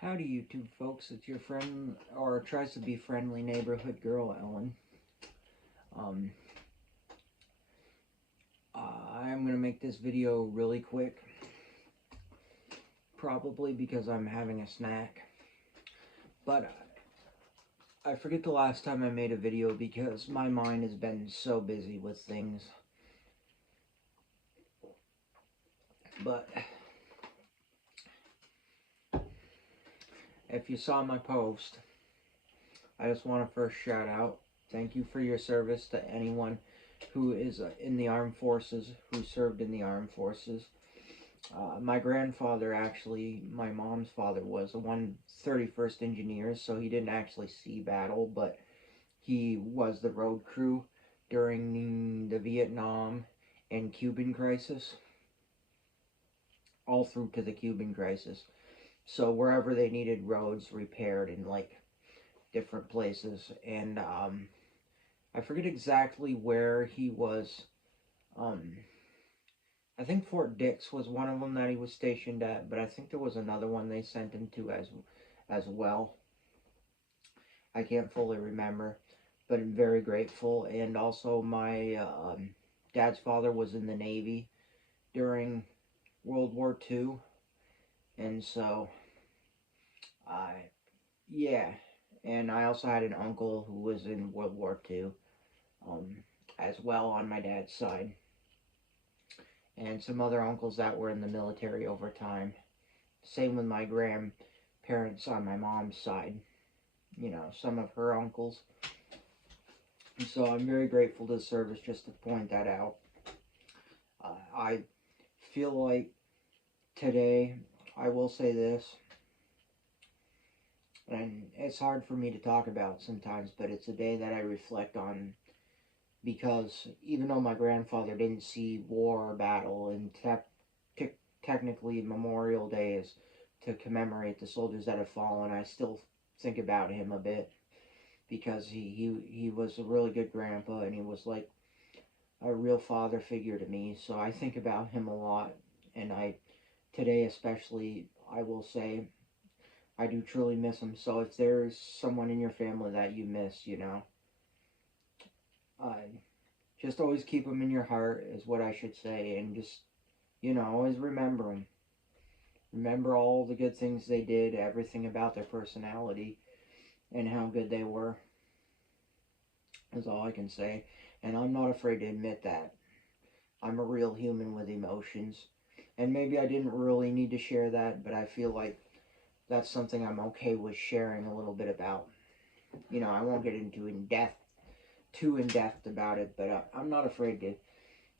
Howdy YouTube folks, it's your friend, or tries to be friendly neighborhood girl, Ellen. Um, I'm going to make this video really quick, probably because I'm having a snack. But I forget the last time I made a video because my mind has been so busy with things. But if you saw my post, I just want to first shout out, thank you for your service to anyone who is in the armed forces, who served in the armed forces. My grandfather, actually, my mom's father, was a 131st engineer, so he didn't actually see battle, but he was the road crew during the Vietnam and Cuban crisis, all through to the Cuban crisis. So wherever they needed roads repaired in like different places, and I forget exactly where he was. Um, I think Fort Dix was one of them that he was stationed at, but I think there was another one they sent him to as well. I can't fully remember, but I'm very grateful. And also, my dad's father was in the Navy during World War II, and so I yeah. And I also had an uncle who was in World War II, um, as well on my dad's side, and some other uncles that were in the military over time. Same with my grandparents on my mom's side, some of her uncles. And so I'm very grateful to the service, just to point that out. I feel like today, I will say this, and it's hard for me to talk about sometimes, but it's a day that I reflect on, because even though my grandfather didn't see war or battle, and technically Memorial Day is to commemorate the soldiers that have fallen, I still think about him a bit, because he was a really good grandpa, and he was like a real father figure to me. So I think about him a lot, and today especially, I will say I do truly miss him. So if there's someone in your family that you miss, uh, just always keep them in your heart, is what I should say, and just, always remember them. Remember all the good things they did, everything about their personality, and how good they were, is all I can say. And I'm not afraid to admit that. I'm a real human with emotions. And maybe I didn't really need to share that, but I feel like that's something I'm okay with sharing a little bit about. I won't get into too in depth about it, but I'm not afraid to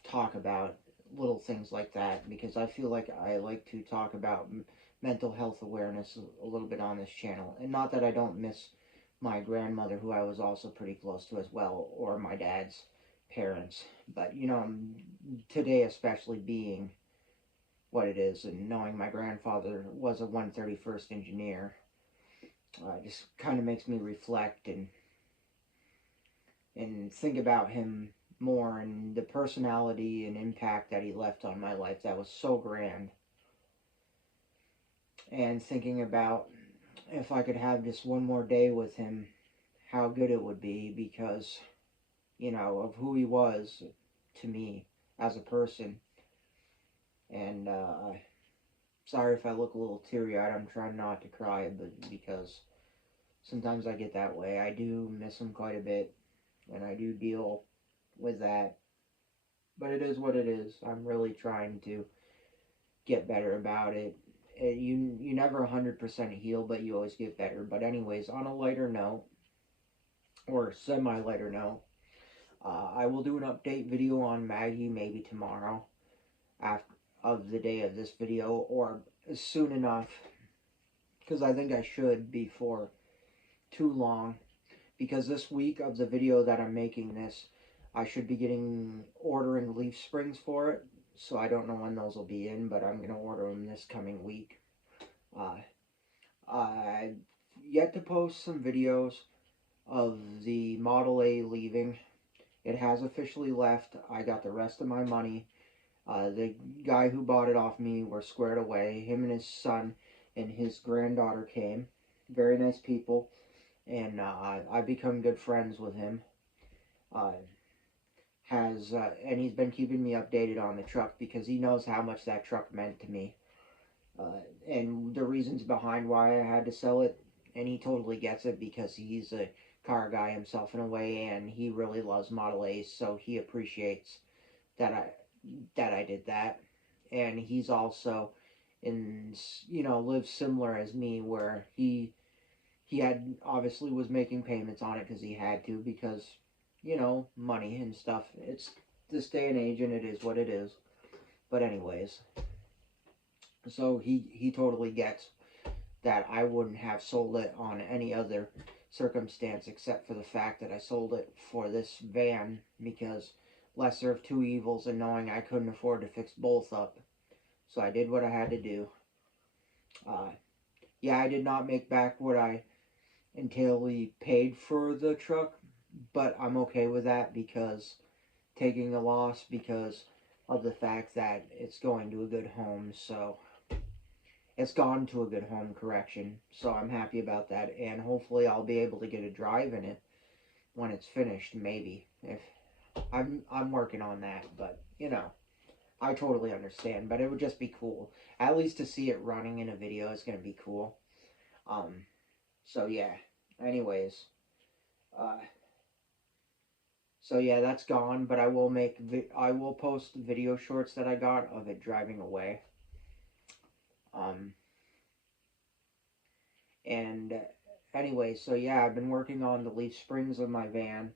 talk about little things like that, because I feel like I like to talk about mental health awareness a little bit on this channel. And not that I don't miss my grandmother, who I was also pretty close to as well, or my dad's parents. But, today especially being what it is, and knowing my grandfather was a 131st engineer, just kind of makes me reflect and think about him more, and the personality and impact that he left on my life that was so grand. And thinking about, if I could have just one more day with him, how good it would be, because, of who he was to me as a person. And sorry if I look a little teary-eyed. I'm trying not to cry, but because sometimes I get that way. I do miss him quite a bit, and I do deal with that. But it is what it is. I'm really trying to get better about it. You never 100% heal, but you always get better. But anyways, on a lighter note, or semi-lighter note, I will do an update video on Maggie maybe tomorrow, after of the day of this video, or soon enough, because I think I should before too long, because this week of the video that I'm making this, I should be ordering leaf springs for it. So I don't know when those will be in, but I'm going to order them this coming week. I've yet to post some videos of the Model A leaving. It has officially left. I got the rest of my money. The guy who bought it off me, were squared away. Him and his son and his granddaughter came. Very nice people, and I've become good friends with him. Uh, has and he's been keeping me updated on the truck because he knows how much that truck meant to me, and the reasons behind why I had to sell it. And he totally gets it because he's a car guy himself in a way, and he really loves Model A's, so he appreciates that I did that. And he's also in lives similar as me, where he had obviously was making payments on it because he had to, because money and stuff. It's this day and age, and it is what it is. But anyways, so he totally gets that I wouldn't have sold it on any other circumstance except for the fact that I sold it for this van, because lesser of two evils, and knowing I couldn't afford to fix both up. So I did what I had to do. Uh, yeah, I did not make back what I entirely paid for the truck, but I'm okay with that, because taking a loss because of the fact that it's going to a good home. So it's gone to a good home, correction. So I'm happy about that, and hopefully I'll be able to get a drive in it when it's finished. Maybe, if I'm working on that, but I totally understand. But it would just be cool, at least to see it running in a video is gonna be cool. Um, so yeah. Anyways, uh, so yeah, that's gone. But I will post video shorts that I got of it driving away. Um, and anyway, so yeah, I've been working on the leaf springs of my van.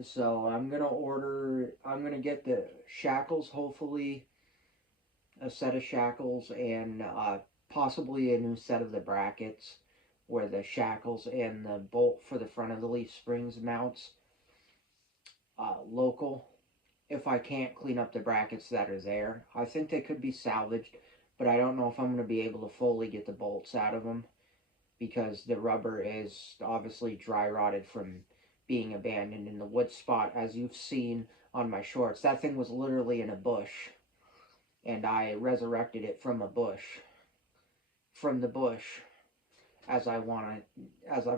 So I'm gonna get the shackles, hopefully a set of shackles, and possibly a new set of the brackets where the shackles and the bolt for the front of the leaf springs mounts local. If I can't clean up the brackets that are there, I think they could be salvaged, but I don't know if I'm going to be able to fully get the bolts out of them, because the rubber is obviously dry rotted from being abandoned in the wood spot, as you've seen on my shorts. That thing was literally in a bush, and I resurrected it from a bush, from the bush, as I've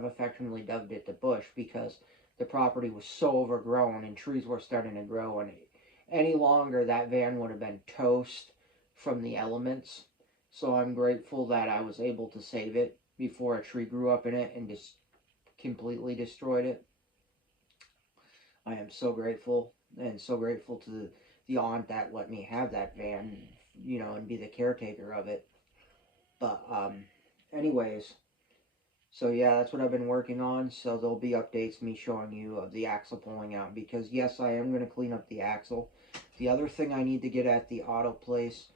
affectionately dubbed it, the bush, because the property was so overgrown and trees were starting to grow, and any longer that van would have been toast from the elements. So I'm grateful that I was able to save it before a tree grew up in it and just completely destroyed it. I am so grateful, and so grateful to the aunt that let me have that van, and be the caretaker of it. But anyways, so yeah, that's what I've been working on. So there'll be updates, me showing you of the axle pulling out, because yes, I am going to clean up the axle. The other thing I need to get at the auto place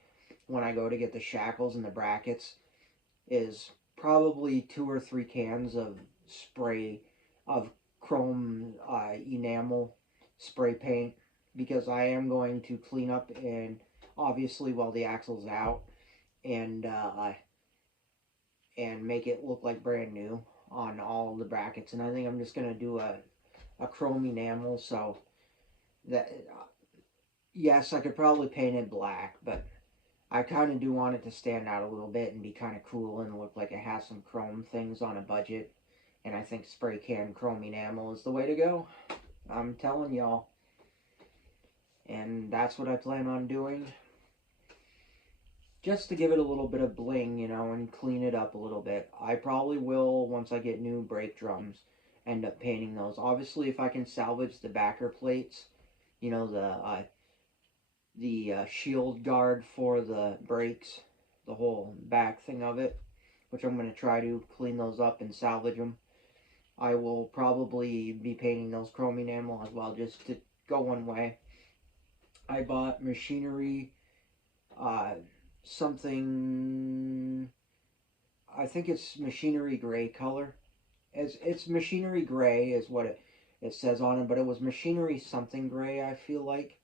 when I go to get the shackles and the brackets is probably 2 or 3 cans of spray of chrome enamel spray paint, because I am going to clean up, and obviously while the axle's out, and make it look like brand new on all the brackets. And I think I'm just gonna do a chrome enamel, so that yes, I could probably paint it black, but I kind of do want it to stand out a little bit and be kind of cool and look like it has some chrome things on a budget. And I think spray can chrome enamel is the way to go. I'm telling y'all. And that's what I plan on doing. Just to give it a little bit of bling, and clean it up a little bit. I probably will, once I get new brake drums, end up painting those. Obviously, if I can salvage the backer plates, the shield guard for the brakes, the whole back thing of it, which I'm going to try to clean those up and salvage them. I will probably be painting those chrome enamel as well, just to go one way. I bought machinery, uh, something, I think it's machinery gray color. It's machinery gray is what it says on it, but it was machinery something gray, I feel like.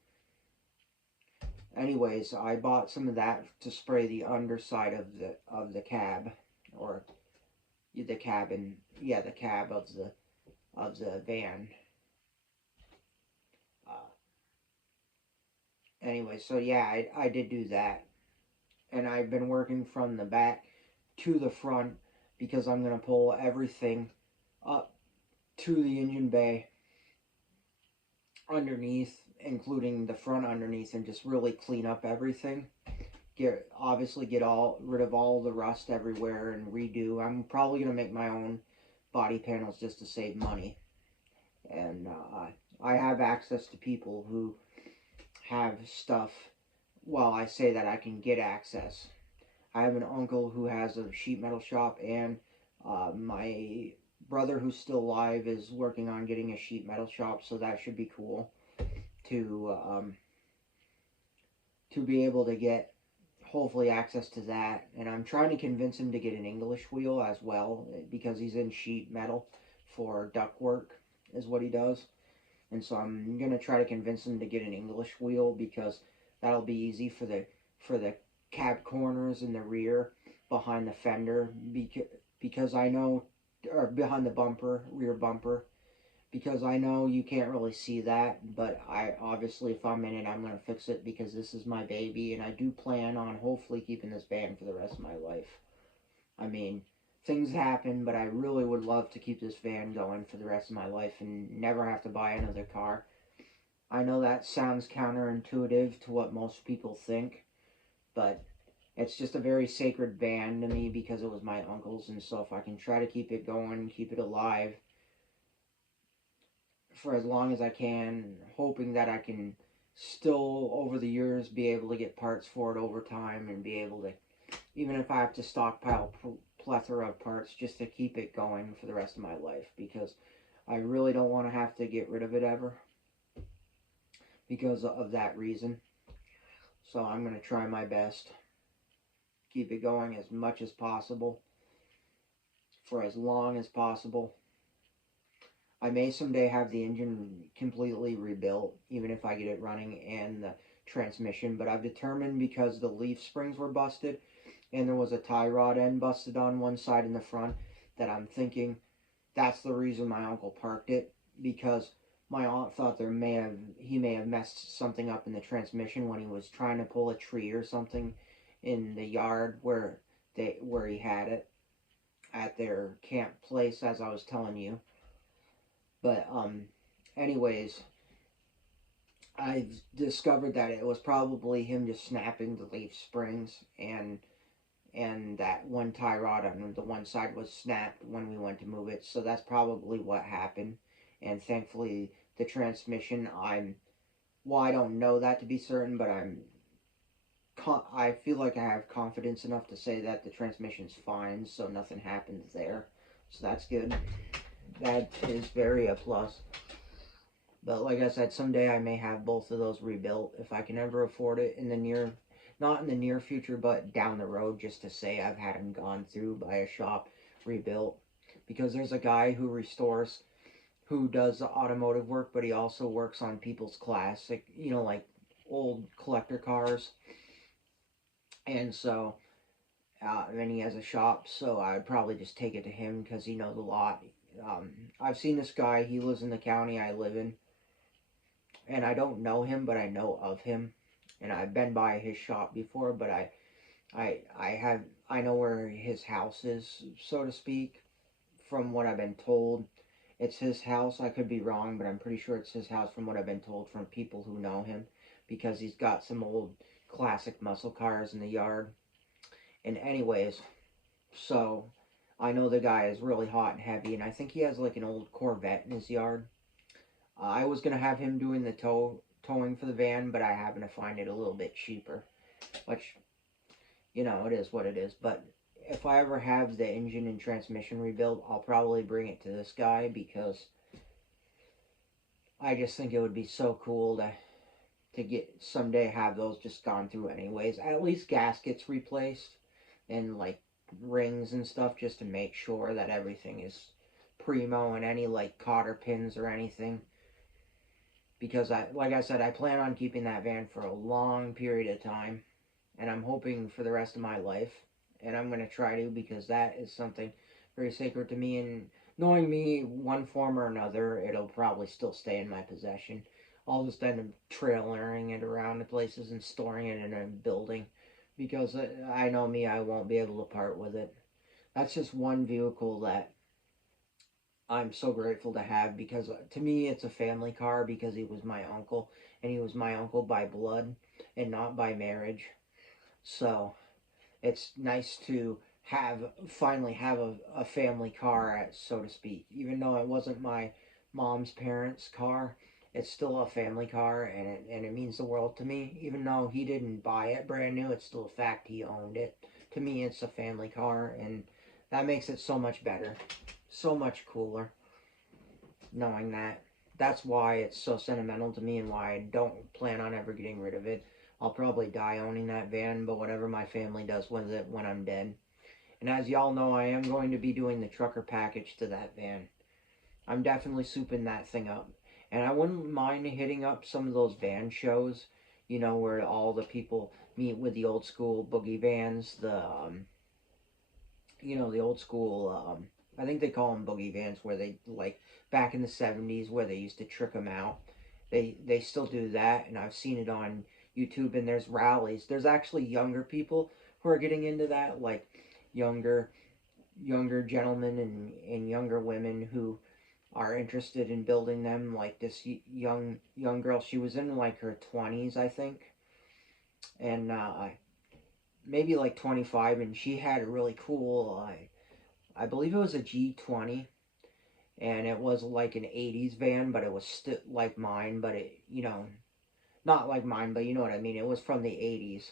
Anyways, I bought some of that to spray the underside of the cab, or the cabin, yeah, the cab of the van. Uh, anyway, so yeah, I did do that. and I've been working from the back to the front because I'm going to pull everything up to the engine bay underneath, including the front underneath, and just really clean up everything. Get all rid of all the rust everywhere and redo. I'm probably gonna make my own body panels just to save money, and I have access to people who have stuff. Well, I say that I can get access. I have an uncle who has a sheet metal shop, and my brother, who's still alive, is working on getting a sheet metal shop, so that should be cool to be able to get hopefully access to that. And I'm trying to convince him to get an English wheel as well because he's in sheet metal for duct work is what he does. And so I'm gonna try to convince him to get an English wheel because that'll be easy for the cab corners in the rear behind the fender because I know or behind the bumper, rear bumper, because I know you can't really see that, but I obviously if I'm in it I'm going to fix it because this is my baby and I do plan on hopefully keeping this van for the rest of my life. I mean, things happen, but I really would love to keep this van going for the rest of my life and never have to buy another car. I know that sounds counterintuitive to what most people think, but it's just a very sacred van to me because it was my uncle's, and so if I can try to keep it going, keep it alive, for as long as I can, hoping that I can still over the years be able to get parts for it over time and be able to, even if I have to stockpile plethora of parts just to keep it going for the rest of my life because I really don't want to have to get rid of it ever because of that reason. So I'm going to try my best, keep it going as much as possible for as long as possible. I may someday have the engine completely rebuilt, even if I get it running and the transmission. But I've determined because the leaf springs were busted and there was a tie rod end busted on one side in the front that I'm thinking that's the reason my uncle parked it because my aunt thought he may have messed something up in the transmission when he was trying to pull a tree or something in the yard where he had it at their camp place as I was telling you. But anyways, I've discovered that it was probably him just snapping the leaf springs and that one tie rod on the one side was snapped when we went to move it. So that's probably what happened. And thankfully the transmission I don't know that to be certain, but I feel like I have confidence enough to say that the transmission's fine, so nothing happened there. So that's good. That is very a plus. But like I said, someday I may have both of those rebuilt if I can ever afford it in the not in the near future, but down the road, just to say I've had them gone through by a shop rebuilt. Because there's a guy who does automotive work, but he also works on people's classic, like old collector cars. And so, and he has a shop, so I would probably just take it to him because he knows a lot. I've seen this guy, he lives in the county I live in and I don't know him, but I know of him, and I've been by his shop before. But I know where his house is, so to speak, from what I've been told. It's his house. I could be wrong, but I'm pretty sure it's his house from what I've been told from people who know him, because he's got some old classic muscle cars in the yard. And anyways, so I know the guy is really hot and heavy, and I think he has like an old Corvette in his yard. I was gonna have him doing the towing for the van, but I happen to find it a little bit cheaper, which it is what it is. But if I ever have the engine and transmission rebuilt, I'll probably bring it to this guy because I just think it would be so cool to get someday have those just gone through anyways. At least gaskets replaced and like rings and stuff just to make sure that everything is primo and any like cotter pins or anything because like I said, I plan on keeping that van for a long period of time, and I'm hoping for the rest of my life, and I'm going to try to because that is something very sacred to me, and knowing me, one form or another, it'll probably still stay in my possession. I'll just end up trailering it around to places and storing it in a building because I know me, I won't be able to part with it. That's just one vehicle that I'm so grateful to have because to me it's a family car because he was my uncle and he was my uncle by blood and not by marriage. So it's nice to finally have a family car, so to speak. Even though it wasn't my mom's parents' car, it's still a family car, and it means the world to me. Even though he didn't buy it brand new, it's still a fact he owned it. To me, it's a family car, and that makes it so much better, so much cooler knowing that. That's why it's so sentimental to me and why I don't plan on ever getting rid of it. I'll probably die owning that van, but whatever my family does with it when I'm dead. And as y'all know, I am going to be doing the trucker package to that van. I'm definitely souping that thing up. And I wouldn't mind hitting up some of those van shows, where all the people meet with the old school boogie vans, the old school, I think they call them boogie vans, where they, like, back in the 70s, where they used to trick them out. They still do that, and I've seen it on YouTube, and there's rallies. There's actually younger people who are getting into that, like younger younger gentlemen and younger women who are interested in building them. Like this young girl, she was in like her 20s, I think, and maybe like 25, and she had a really cool. I believe it was a G20, and it was like an 80s van, but it was still like mine, but it, not like mine, but you know what I mean. It was from the 80s.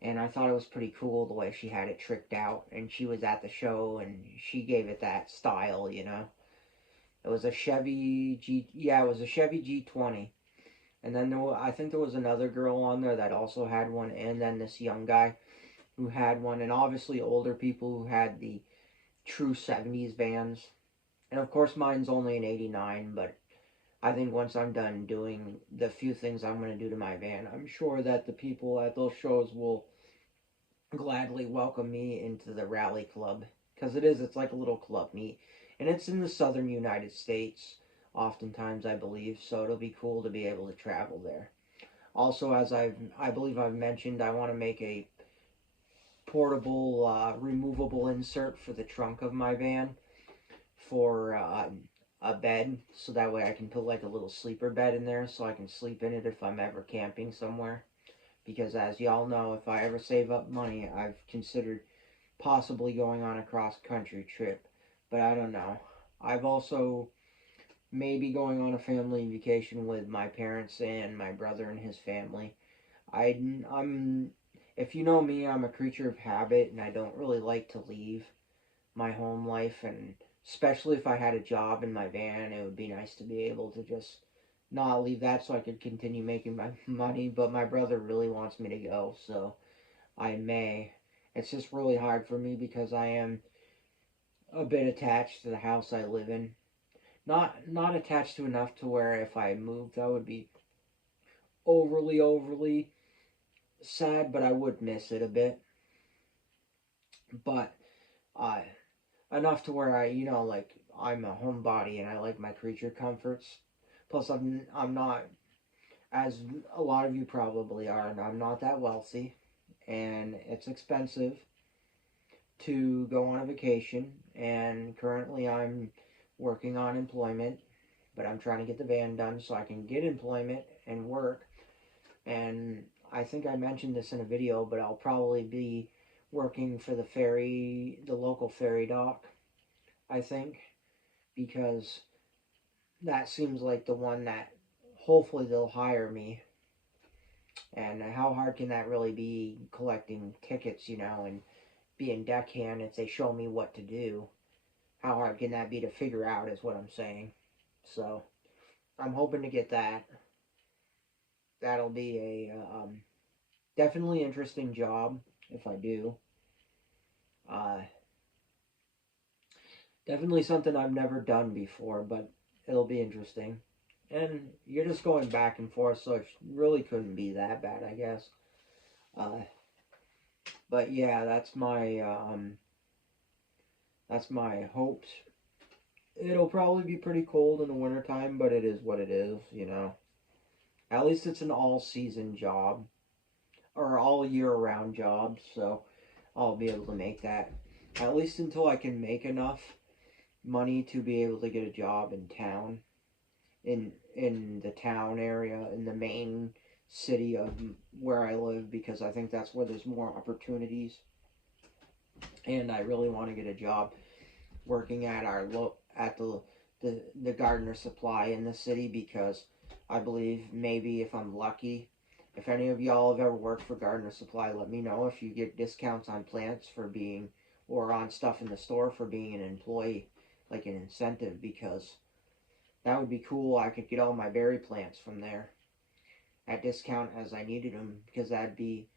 And I thought it was pretty cool the way she had it tricked out. And she was at the show and she gave it that style. It was a Chevy G. Yeah, it was a Chevy G20. And then I think there was another girl on there that also had one. And then this young guy who had one. And obviously older people who had the true 70s vans. And of course, mine's only an 89, but I think once I'm done doing the few things I'm going to do to my van, I'm sure that the people at those shows will gladly welcome me into the rally club. Because it's like a little club meet. And it's in the southern United States, oftentimes, I believe, so it'll be cool to be able to travel there. Also, as I believe I've mentioned, I want to make a portable, removable insert for the trunk of my van for a bed, so that way I can put like a little sleeper bed in there so I can sleep in it if I'm ever camping somewhere. Because as y'all know, if I ever save up money, I've considered possibly going on a cross country trip, but I don't know. I've also maybe going on a family vacation with my parents and my brother and his family. I'm if you know me, I'm a creature of habit and I don't really like to leave my home life, and especially if I had a job in my van, it would be nice to be able to just not leave that so I could continue making my money, but my brother really wants me to go, so I may. It's just really hard for me because I am a bit attached to the house I live in. Not attached to enough to where if I moved I would be overly sad, but I would miss it a bit. But uh enough to where like I'm a homebody and I like my creature comforts. Plus I'm not, as a lot of you probably are, and I'm not that wealthy, and it's expensive to go on a vacation. And currently, I'm working on employment, but I'm trying to get the van done so I can get employment and work. And I think I mentioned this in a video, but I'll probably be working for the local ferry dock, I think, because that seems like the one that hopefully they'll hire me. And how hard can that really be collecting tickets, and being deckhand if they show me what to do? How hard can that be to figure out, is what I'm saying. So I'm hoping to get that. That'll be a definitely interesting job if I do. Uh, Definitely something I've never done before, but it'll be interesting. And you're just going back and forth, so it really couldn't be that bad, I guess. Uh, but yeah, that's my hopes. It'll probably be pretty cold in the wintertime, but it is what it is. At least it's an all season job. or all year round jobs, so I'll be able to make that at least until I can make enough money to be able to get a job in town, in the town area, in the main city of where I live, because I think that's where there's more opportunities. And I really want to get a job working at at the gardener supply in the city, because I believe maybe if I'm lucky, if any of y'all have ever worked for gardener supply, let me know if you get discounts on plants for being, or on stuff in the store for being an employee, like an incentive, because that would be cool. I could get all my berry plants from there at discount as I needed them, because that'd be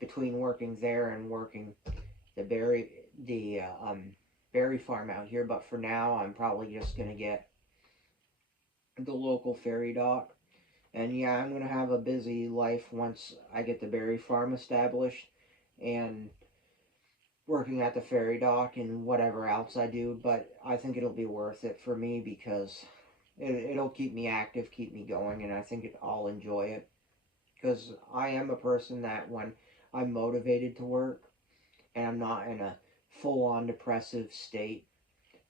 between working there and working the berry farm out here. But for now, I'm probably just gonna get the local ferry dock. And yeah, I'm gonna have a busy life once I get the berry farm established and working at the ferry dock and whatever else I do. But I think it'll be worth it for me, because it'll keep me active, keep me going, and I think I'll enjoy it. Because I am a person that when I'm motivated to work and I'm not in a full on depressive state,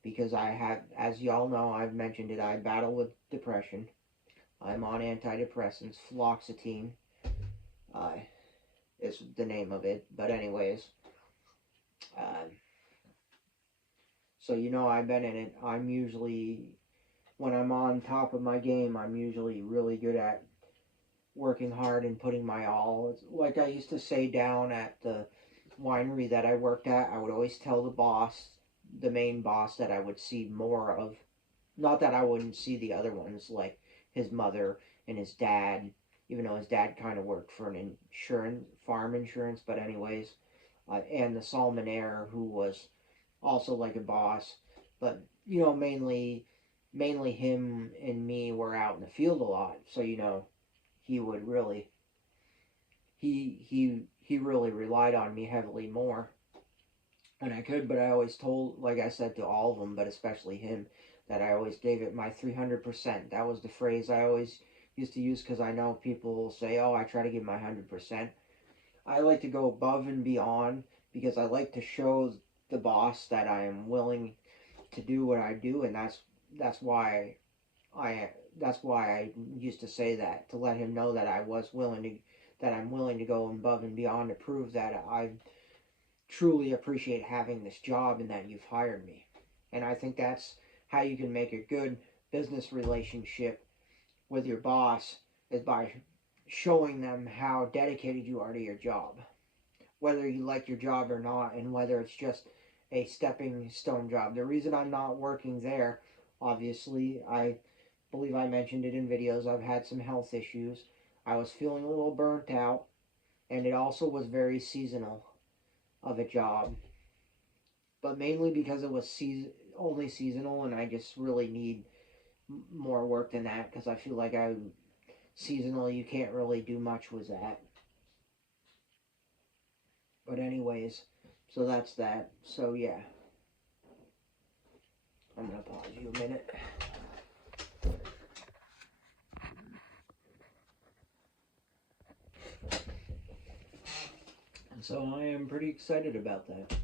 because I have, as y'all know, I've mentioned it, I battle with depression. I'm on antidepressants, fluoxetine uh, is the name of it. But anyways, uh, so I've been in it. I'm usually, when I'm on top of my game, I'm usually really good at working hard and putting my all. It's like I used to say down at the winery that I worked at, I would always tell the boss, the main boss, that I would see more of. Not that I wouldn't see the other ones, like his mother and his dad, even though his dad kind of worked for an insurance, farm insurance, but anyways, and the Salmonaire, who was also like a boss. But mainly him and me were out in the field a lot, so he would really he really relied on me heavily more when I could. But I always told, like I said to all of them, but especially him, that I always gave it my 300%. That was the phrase I always used to use, because I know people will say, "Oh, I try to give my 100%." I like to go above and beyond, because I like to show the boss that I am willing to do what I do, and that's why I that's why I used to say that, to let him know that I'm willing to go above and beyond to prove that I truly appreciate having this job and that you've hired me. And I think that's how you can make a good business relationship with your boss, is by showing them how dedicated you are to your job, whether you like your job or not, and whether it's just a stepping stone job. The reason I'm not working there, obviously, I believe I mentioned it in videos, I've had some health issues. I was feeling a little burnt out, and it also was very seasonal of a job, but mainly because it was only seasonal, and I just really need more work than that, because I feel like I seasonal, you can't really do much with that. But anyways, so that's that. So yeah, I'm gonna pause you a minute. And so I am pretty excited about that.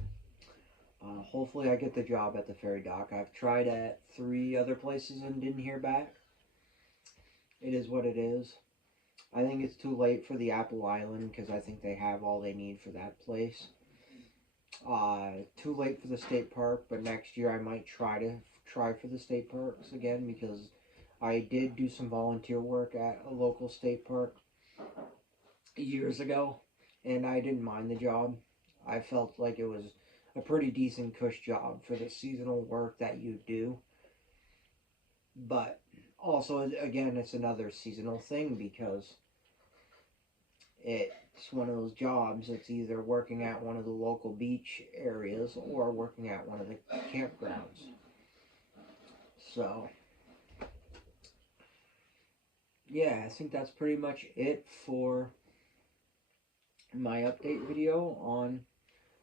Hopefully I get the job at the ferry dock. I've tried at 3 other places and didn't hear back. It is what it is. I think it's too late for the Apple Island, because I think they have all they need for that place. Too late for the state park, but next year I might try for the state parks again, because I did do some volunteer work at a local state park years ago, and I didn't mind the job. I felt like it was a pretty decent cush job for the seasonal work that you do. But also, again, it's another seasonal thing, because it's one of those jobs. It's either working at one of the local beach areas or working at one of the campgrounds. So, yeah, I think that's pretty much it for my update video on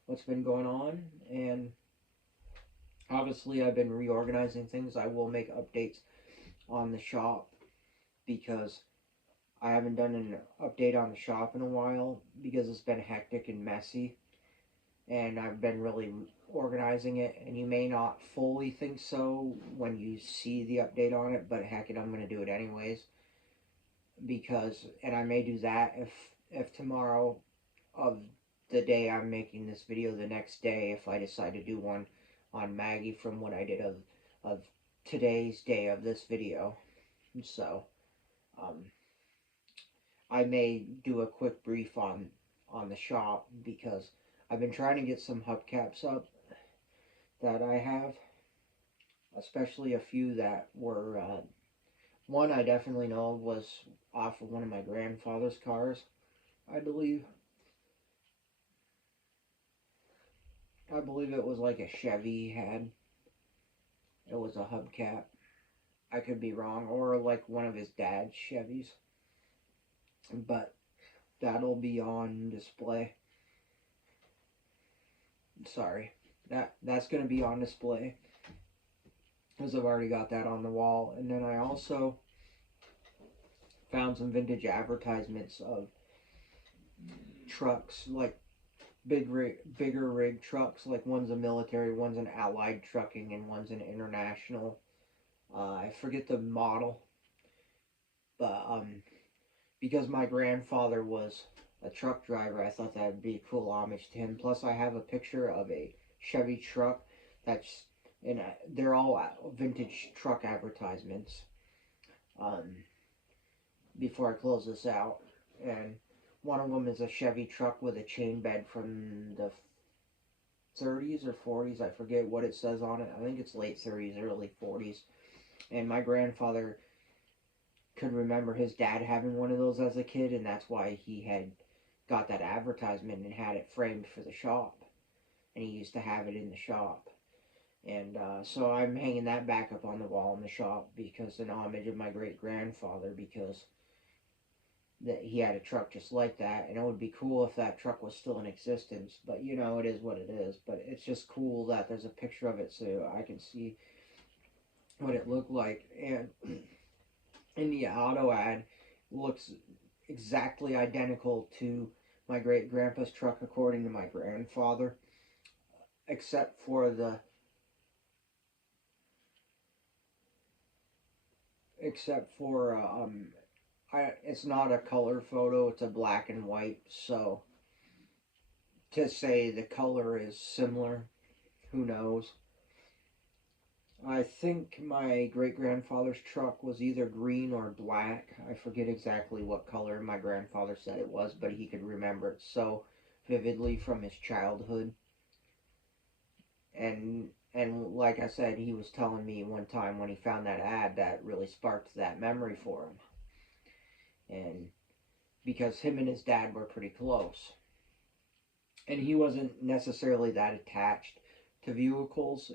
what's been going on. And obviously, I've been reorganizing things. I will make updates on the shop, because I haven't done an update on the shop in a while because it's been hectic and messy, and I've been really organizing it. And you may not fully think so when you see the update on it, but heck it, I'm going to do it anyways because, and I may do that if tomorrow of the day I'm making this video, the next day, if I decide to do one on Maggie from what I did of today's day of this video. So um, I may do a quick brief on the shop because I've been trying to get some hubcaps up that I have, especially a few that were one I definitely know was off of one of my grandfather's cars, I believe. I believe it was like a Chevy he had. It was a hubcap. I could be wrong, or like one of his dad's Chevys, but that'll be on display. Sorry, that's gonna be on display because I've already got that on the wall. And then I also found some vintage advertisements of trucks, like bigger rig trucks. Like one's a military, one's an Allied trucking, and one's an international. I forget the model, but because my grandfather was a truck driver, I thought that would be a cool homage to him. Plus, I have a picture of a Chevy truck that's and they're all vintage truck advertisements. Um, before I close this out, and one of them is a Chevy truck with a chain bed from the 30s or 40s. I forget what it says on it. I think it's late 30s, early 40s. And my grandfather could remember his dad having one of those as a kid, and that's why he had got that advertisement and had it framed for the shop. And he used to have it in the shop. And so I'm hanging that back up on the wall in the shop because an homage of my great grandfather, because that he had a truck just like that, and it would be cool if that truck was still in existence. But you know, it is what it is. But it's just cool that there's a picture of it so I can see what it looked like. And in the auto ad, looks exactly identical to my great grandpa's truck, according to my grandfather, except for the except for it's not a color photo; it's a black and white. So to say the color is similar, who knows? I think my great grandfather's truck was either green or black. I forget exactly what color my grandfather said it was, but he could remember it so vividly from his childhood. And like I said, he was telling me one time when he found that ad that really sparked that memory for him. And because him and his dad were pretty close. And he wasn't necessarily that attached to vehicles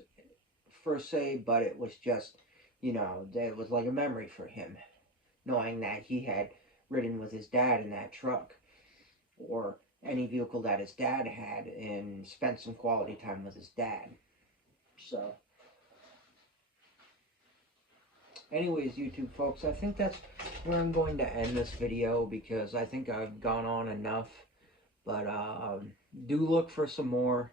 per se, but it was just, it was like a memory for him, knowing that he had ridden with his dad in that truck or any vehicle that his dad had and spent some quality time with his dad. So, anyways, YouTube folks, I think that's where I'm going to end this video because I think I've gone on enough. But do look for some more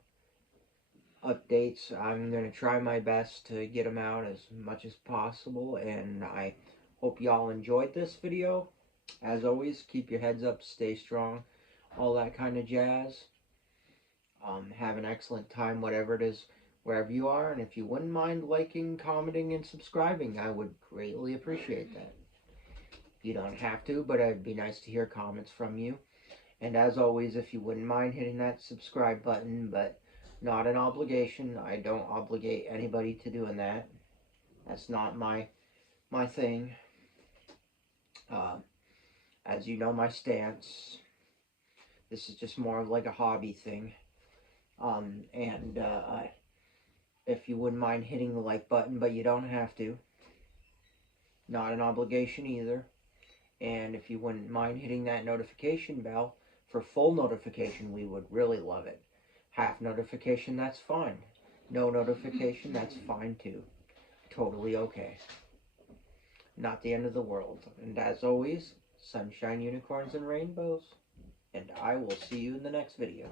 updates. I'm going to try my best to get them out as much as possible, and I hope y'all enjoyed this video. As always, keep your heads up, stay strong, all that kind of jazz. Have an excellent time, whatever it is, wherever you are, and if you wouldn't mind liking, commenting, and subscribing, I would greatly appreciate that. You don't have to, but it'd be nice to hear comments from you. And as always, if you wouldn't mind hitting that subscribe button, but not an obligation. I don't obligate anybody to doing that. That's not my thing. As you know, my stance. This is just more of like a hobby thing. And if you wouldn't mind hitting the like button, but you don't have to. Not an obligation either. And if you wouldn't mind hitting that notification bell for full notification, we would really love it. Half notification, that's fine. No notification, that's fine too. Totally okay. Not the end of the world. And as always, sunshine, unicorns, and rainbows. And I will see you in the next video.